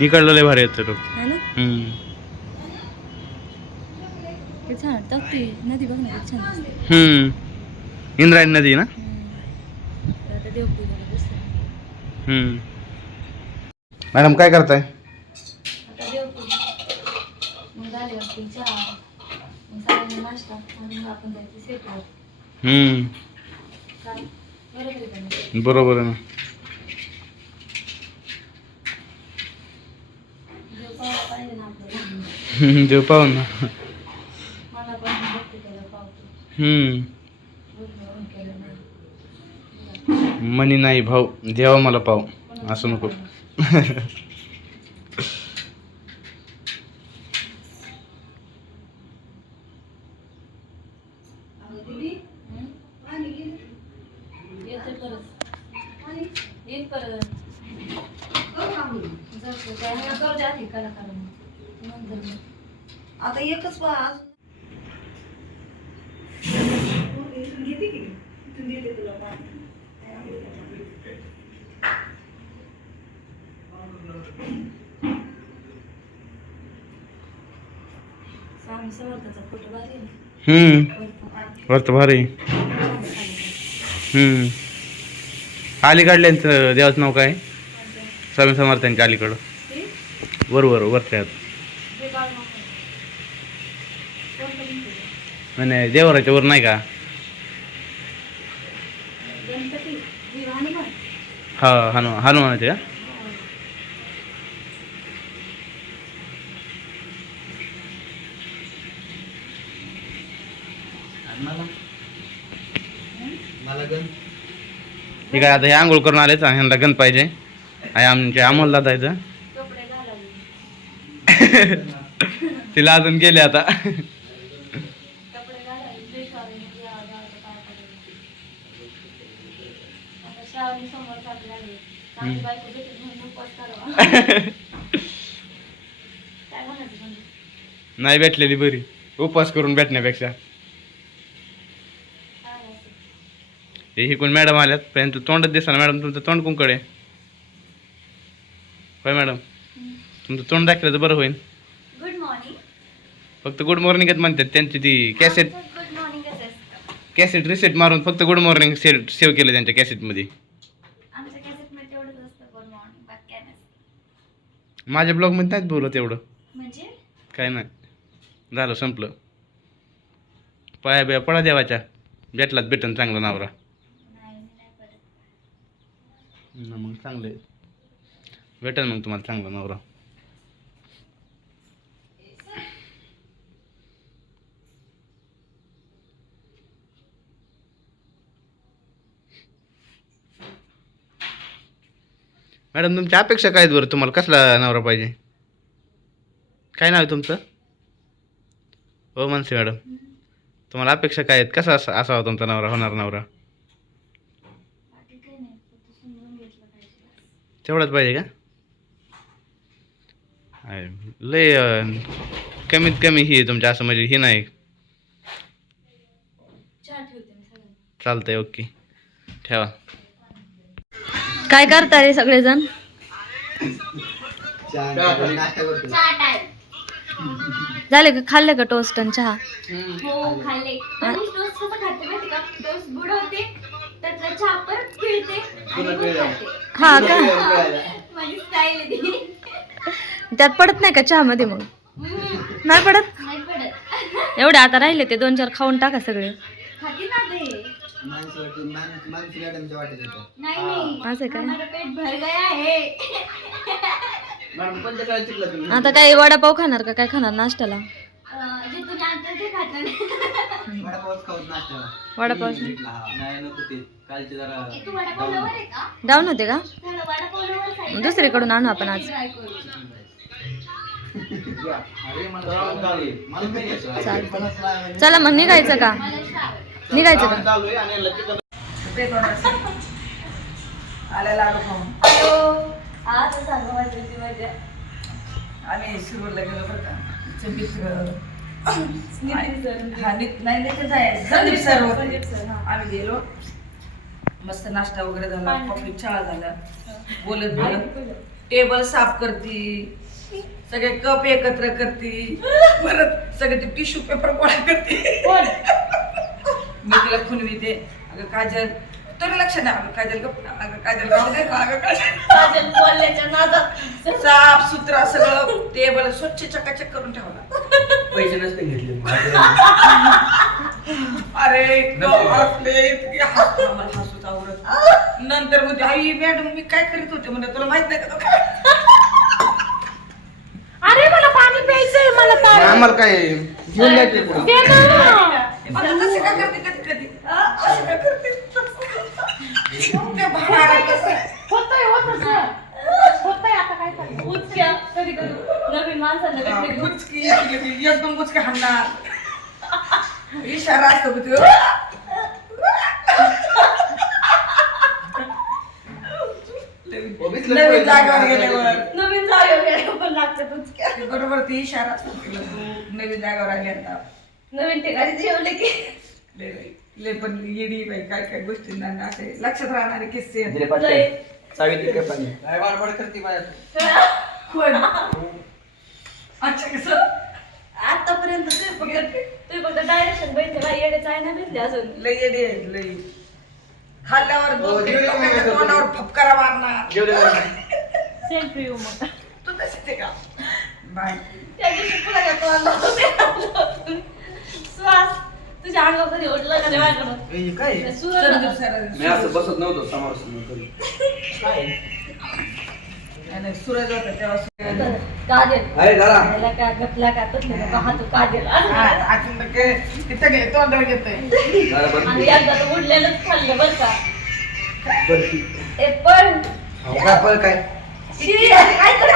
इकडलं लय भारी येतं लोक है ना? हम्म. हे छान वाटतं. ती नदी बघ ना किती छान दिसते हम्म. इंद्रायणी नदी ना? हम्म. तर आता देवपूजेला बसलो. हम्म. मॅडम काय करताय? आता देवपूजा. मग झाल्यावरती चहा. मग सगळ्यांना नाश्ता आणि मग आपण जायचं सेटवर हम्म. काय बरोबर आहे का नाही? बरोबर आहे ना देव पाहायला पाहिजे ना आपल्याला हम्म, देव पाहू ना मला पण भक्ती केलं पावतो हम्म गुरुवरून केलं ना मनी नाही भाऊ देवा मला पाव असं नको येते परत येईल परत जाऊ काय मला करू द्या आधी कलाकारांना नंतर मग. आता एकच पा घेते की? इथून देते तुला पाणी. स्वामी समर्थाचा फोटो भारी. हम्म. वरती. भारी. हम्म. अलीकडल्यांचं देवाचं नाव काय? स्वामी समर्थांच्या अलीकडं? बरोबर वरच्या आहेत. ते बाळ मागं. कोणतं म्हणते म्हणे देवराच्या वर नाही का? हनुमान. हा हनु हनुमानाचे का? ठीक आहे आता हे आंघोळ करून आलेच आणि ह्यांना गण पाहिजे. आणि आमचे अमोल दादायचं कपडे घालावे. तिला अजून गेले आता. श्रावणी समोर चालू लागले चांगली बायको भेटेल म्हणून उपवास करावा. काय म्हणायचं म्हणजे? नाही भेटलेली बरी. उपवास करून भेटण्यापेक्षा. काय हे इकडून मॅडम आल्यात. पण तू तोंडच दिसा मॅडम. तुमचं तोंड कुंकडे होय मॅडम. तुमचं तोंड दाखवलं तर बरं होईल. गुड मॉर्निंग फक्त गुड मॉर्निंगच म्हणतात त्यांची ती कॅसेट गुड मॉर्निंग कसं असतं. कॅसेट रिसेट मारून फक्त गुड मॉर्निंग सेट सेव्ह केलं त्यांच्या कॅसेटमध्ये आमच्या कॅसेटमध्ये तेवढंच असतं गुड मॉर्निंग बाकी काय नसतं माझ्या ब्लॉगमध्ये नाहीच बोलत एवढं. म्हणजे? काय नाही. झालं संपलं. पाया बिया पडा देवाच्या. भेटलात भेटन चांगला नवरा. मग चांगलं भेटेल मग तुम्हाला चांगला नवरा. मॅडम तुमच्या अपेक्षा काय आहेत बरं? तुम्हाला कसला नवरा पाहिजे? काय नाव आहे तुमचं? हो मनसे मॅडम. तुम्हाला अपेक्षा काय आहेत? कसा असा असावा तुमचा नवरा होणार नवरा? तेवढाच पाहिजे का? लय कमीत कमी ही तुमच्या असं म्हणजे ही नाही. चालतंय ओके. ठेवा. काय करता रे सगळेजण? झाले का? खाल्ले का टोस्ट आणि चहा? हो खाल्ले. आणि टोस्ट कसं खाते माहिती का? टोस्ट बुडवते त्यातला चहा परत पिळते आणि मग खाते. हा का? माझी स्टाईल आहे ती. त्यात पडत नाही का चहा मध्ये मग? हम्म, नाही पडत? नाही पडत. एवढे आता राहिले ते दोन चार खाऊन टाका सगळे. असं काय हमारा पेट भर गया है आता काय वडापाव खाणार का? काय खाणार नाश्त्याला? वडापाव? डाऊन. होते का? दुसरीकडून आणू आपण आज. चला मग निघायचं का? निघायचं का? आल्या लाडू खाऊन आता सांगा माझी मजा आम्ही शिरूरला गेलो बरं का. हा नाही नितीन आहे. संदीप सर होते. आम्ही गेलो. मस्त नाश्ता वगैरे झाला कॉफी चहा झाला. बोलत बोलत टेबल साफ करती. सगळे कप एकत्र करती. परत सगळे ते टिश्यू पेपर गोळा करते. कोण? मी तिला खुनविते अगं काजल तरी लक्ष नाही अगं काजल गप ना, अगं काजल राहू दे अगं काजल. काजल बोलल्याच्या नादात. साफ सुथरा सगळं टेबल स्वच्छ चकाचक करून ठेवला. पैसे नसते घेतले. अरे इतकं हसले इतके हसले मला हसूच आवडत नंतर म्हणते आई मॅडम मी काय करीत होते? म्हणजे तुला माहीत नाही का तो काय? अरे मला पाणी प्यायचंय मला आम्हाला काय घेऊन जायचे पुढे दे ना. मला तसे का करते कधी कधी? असे का करते? ते भांडायला कसं होतंय होत होतंय आता काय करायचं? उचक्या कधी कधी नवीन माणसाला हा, भेटले बुचकी येते की एकदम बुचकी हाणणार. इशारा असतो की तो नवीन जागेवर गेल्यावर. नवीन जागे वगैरे पण लागतात उचक्या बरोबर ती इशारा असतो. तू नवीन जागेवर आली आता. नवीन ठिकाणी जेवले की. लय बाई, लय पण येडी बाई काय काय गोष्टींना ना असे लक्षात राहणारे किस्से आहेत. दिले लय. सावित्री काय पाणी काय बाडबाड करते माझ्या कोण? अच्छा कसं? आतापर्यंत तुम्ही फक्त तुम्ही फक्त डायरेक्शन बघितले बाई येडेच आहे ना भेटले अजून. लय येडी आहेत लय. खाल्ल्यावर हो, दोन तीन जेवले लोकांच्या मग. तोंडावर फपकारा मारणार. जेवढे सेल्फी येऊ मग तू तशीच आहे का? बाय त्या दिवशी पुन्हा काय श्वास तुझ्या अंगावर कधी ओढलं का रे माझ्याकडं काय? सरांनी- मी असं बसत नव्हतो समोर समोर कधी काय? नाही, नाही, सूरज होता तेव्हा सूरज- काजल. अरे जरा गपला हा काजल. अजून तर काय, ते सगळे तोंडावर येतंय जरा बरं आणि एकदा तर उडलेलंच खाल्लं बरं का. बरं पण अहो, काय पळ काय? शी काहीतरी आणलं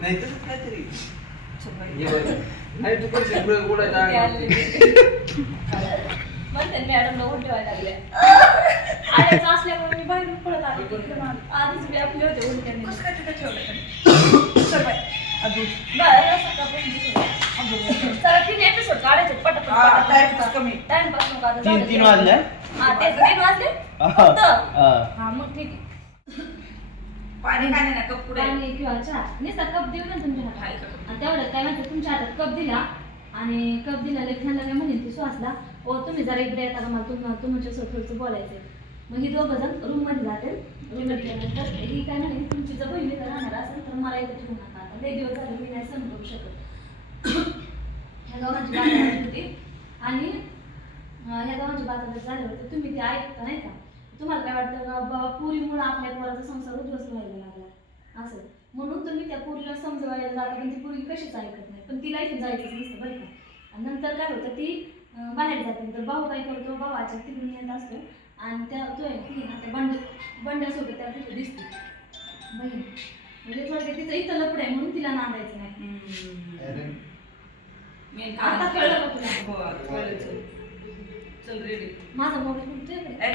नाही काहीतरी. नाही तू पण शिकलो कुठं जा. म्हणते मॅडमला उलटी व्हायला लागल्या. आल्याचं असल्यामुळे मी बाहेरून पळत आले. आधीच मी आपले होते उलट्याने. कसं काय तिथं ठेवलं बाई, अजून. बरं, होतं. चला, तीन काढायचे पटापट, कमी. Pass नको आता, जाऊ तीन दे. तीन वाजले हा, तेच, तीन वाजले? हा. फक्त? हा. हा, मग ठीक आहे. पाणी खाणे ना कप पुढे पाणी किंवा चहा. नुसता कप देऊ ना तुमच्या हातात? आणि तेवढ्यात काय माहिती तुमच्या हातात कप दिला आणि कप दिला ह्याला काय म्हणेन ती सुहासला ओ तुम्ही जरा इकडे येता का? मला तुम तुमच्यासोबत बोलायचं मग ही दोघं जण रूममध्ये जाते गेल्यानंतर ही काय म्हणे तुमची जर बहिणी जर राहणार असेल तर मला इथे ठेवू नका. आता दिवस झाले मी नाही समजू शकत. ह्या दोघांची झाली होती. आणि ह्या दोघांची झाली होती तुम्ही ते ऐकता नाही का? तुम्हाला काय वाटतं का? बाबा पुरीमुळे आपल्या पोराचा संसार उद्ध्वस्त व्हायला लागला. असं. म्हणून तुम्ही त्या पुरीला समजवायला जाता पण ती पुरी कशीच ऐकत नाही. पण तिला इथे जायचं नसतं बरं का. आणि नंतर काय होतं ती बाहेर जाते. तर भाऊ काय करतो भावाच्या तिकडून येत असतो. आणि त्या तो आहे ती ना त्या बंड बंड्यासोबत त्या तिथे दिसते. बहीण. म्हणजे थोडक्यात तिचं इथं लपड आहे म्हणून तिला नांदायचं नाही. मी आता कळलं का तुला? हो, माझा मोबाईल तुझ्याकडे